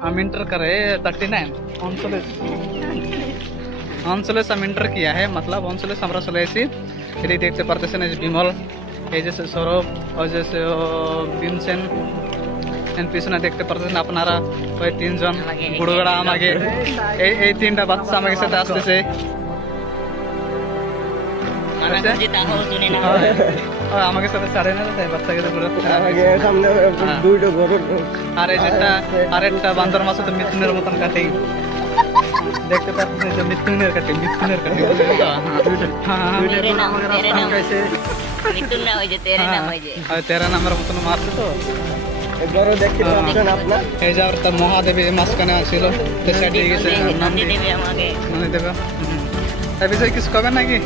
हम इंटर करे 39 অঞ্চলেস हम इंटर किया है मतलब অঞ্চলেস আমরা চলে এসেছি। এদিকে দেখতে পারতেছেন এই যে বিমল, এই যে সৌরভ, ওই যে ভিনসেন, এর পিছনে দেখতে পারতেছেন আপনারা ওই তিনজন বুড়োরা আমাকে এই তিনটা বাচ্চা আমাকে সাথে আসতেছে। আমাকে সাথে ছাড়ে না তাই বাচ্চাকে আর এই যেটা আরেকটা বান্দর মাছ তো মিথুনের মতন কাটে দেখতে পাচ্ছেন যে মিথুনের কাটে তেরা নামের মতন মারছে তো এই যে তার মহাদেবী মাঝখানে ছিল মনে দেবে তাই বিষয়ে কিছু কবেন নাকি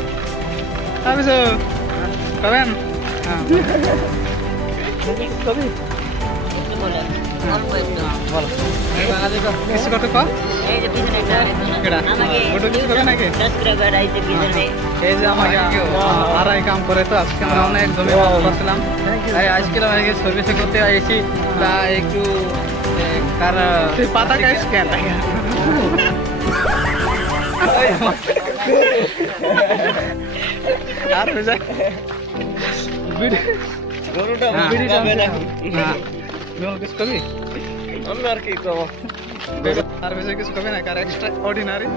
কবেন কিছু কত এই যে আমাকে আড়াই কাম করে তো আজকে আমরা অনেক জমি করছিলাম আজকে ছবি করতে এসেছি তা একটু তার পাতা গাছ কেন আর কিছু কবি আর বেশি কিছু কবি না কার এক্সট্রা অর্ডিনারি